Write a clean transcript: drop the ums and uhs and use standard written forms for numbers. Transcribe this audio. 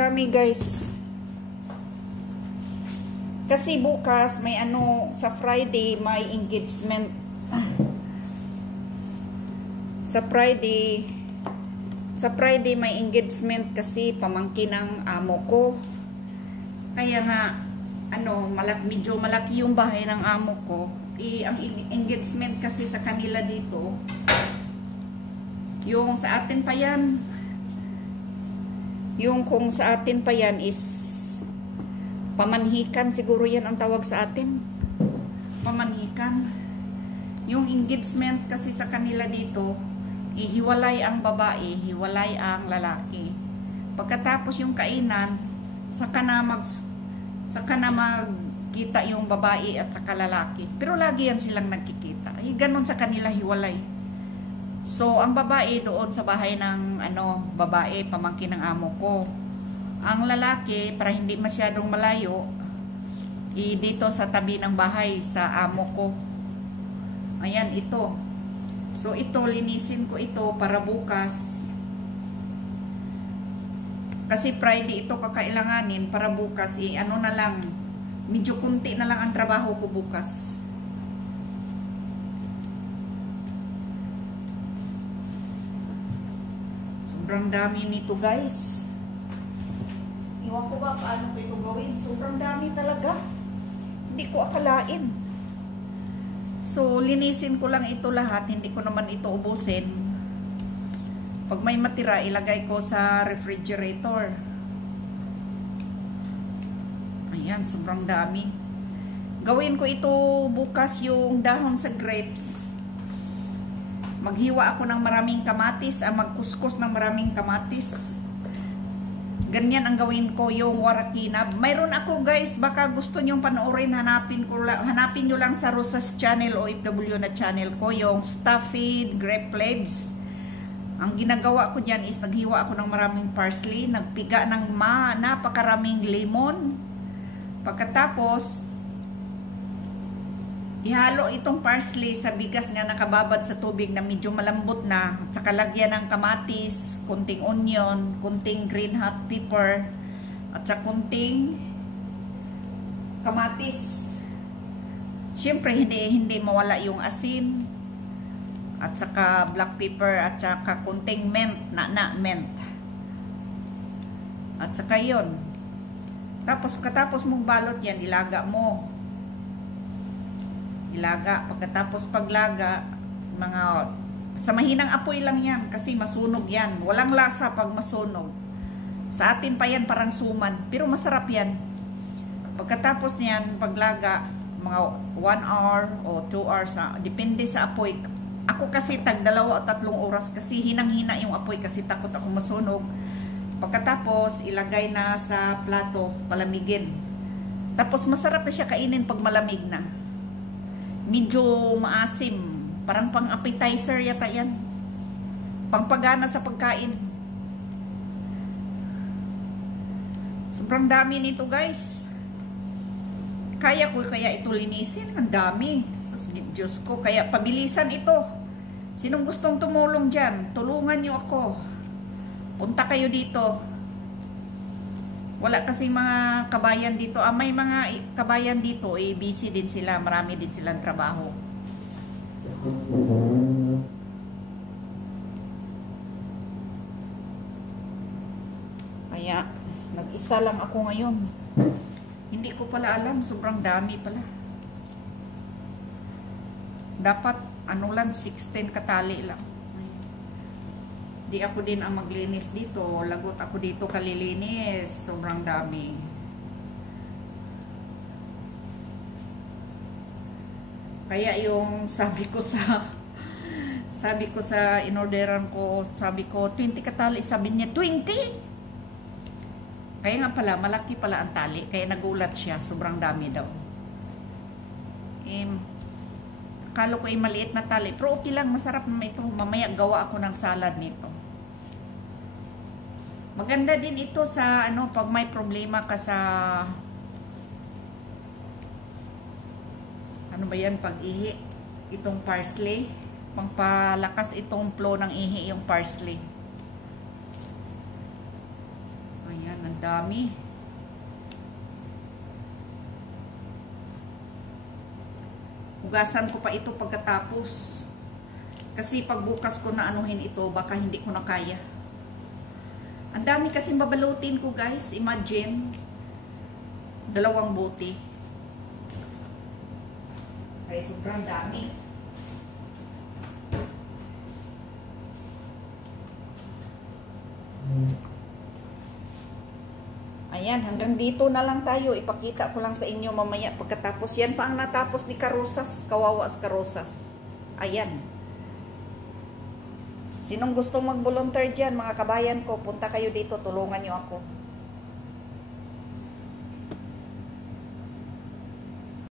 dami guys. Kasi bukas may ano, sa Friday may engagement. Sa Friday may engagement kasi pamangkin ng amo ko. Kaya nga ano, medyo malaki yung bahay ng amo ko. Ang engagement kasi sa kanila dito, yung sa atin pa yan. Yung kung sa atin pa yan is pamanhikan, siguro yan ang tawag sa atin. Pamanhikan. Yung engagement kasi sa kanila dito, hiwalay ang babae, hiwalay ang lalaki. Pagkatapos yung kainan, saka na magkita yung babae at saka lalaki. Pero lagi yan silang nagkikita. Ay, ganun sa kanila, hiwalay. So, ang babae doon sa bahay ng babae, pamangkin ng amo ko. Ang lalaki, para hindi masyadong malayo, dito sa tabi ng bahay sa amo ko. Ayan, ito. So, ito, linisin ko ito para bukas. Kasi Friday ito kakailanganin para bukas. Ano na lang, medyo kunti na lang ang trabaho ko bukas. Sobrang dami nito guys. Iwan ko ba paano ko ito gawin. Sobrang dami talaga. Hindi ko akalain. So, linisin ko lang ito lahat. Hindi ko naman ito ubusin. Pag may matira, ilagay ko sa refrigerator. Ayan, sobrang dami. Gawin ko ito bukas yung dahon sa grapes. Maghiwa ako ng maraming kamatis, magkuskus ng maraming kamatis. Ganyan ang gawin ko, yung warakina. Mayroon ako guys, baka gusto nyong panoorin, hanapin nyo lang sa Rosa's channel o OFW na channel ko, yung stuffed grape leaves. Ang ginagawa ko dyan is naghiwa ako ng maraming parsley, nagpiga ng napakaraming lemon. Pagkatapos, ihalo itong parsley sa bigas nga nakababad sa tubig na medyo malambot na. At saka lagyan ng kamatis, kunting onion, kunting green hot pepper, at saka kunting kamatis. Siyempre, hindi mawala yung asin. At saka black pepper, at saka kunting mint, mint. At saka yun. Pagkatapos mong balot yan, ilaga mo. Ilaga. Pagkatapos paglaga, sa mahinang apoy lang yan kasi masunog yan. Walang lasa pag masunog. Sa atin pa yan parang suman, pero masarap yan. Pagkatapos niyan, paglaga, mga 1 hour o 2 hours, depende sa apoy. Ako kasi tag 2 o 3 oras kasi hinang-hina yung apoy kasi takot ako masunog. Pagkatapos, ilagay na sa plato, palamigin. Tapos masarap na siya kainin pag malamig na. Medyo maasim. Parang pang-appetizer yata yan. Pangpagana sa pagkain. Sobrang dami nito guys. Kaya ito linisin. Ang dami. Diyos ko. Kaya pabilisan ito. Sinong gustong tumulong dyan? Tulungan nyo ako. Punta kayo dito. Wala kasi mga kabayan dito. May mga kabayan dito, busy din sila. Marami din silang trabaho. Kaya, nag-isa lang ako ngayon. Hindi ko pala alam. Sobrang dami pala. Dapat, 16 katali lang. Di ako din ang maglinis dito. Lagot ako dito kalilinis. Sobrang dami. Kaya yung sabi ko sa inorderan ko, sabi ko 20 katali, sabi niya 20. Kaya nga pala, malaki pala ang tali. Kaya nagulat siya. Sobrang dami daw. Akala ko maliit na tali. Pero okay lang, masarap naman ito. Mamaya gawa ako ng salad nito. Maganda din ito sa pag may problema ka sa pag-ihi. Itong parsley, pangpalakas itong flow ng ihi yung parsley. Ayan, ang Dami. Hugasan ko pa ito pagkatapos. Kasi pagbukas ko na anuhin ito, baka hindi ko na kaya. Ang dami kasing babalutin ko, guys. Imagine, 2 bote. Ay, sobrang dami. Ayan, hanggang dito na lang tayo. Ipakita ko lang sa inyo mamaya pagkatapos. Yan pa ang natapos ni Karosas. Kawawa sa Karosas. Ayan. Sinong gustong mag-volunteer dyan, mga kabayan ko, punta kayo dito, tulungan nyo ako.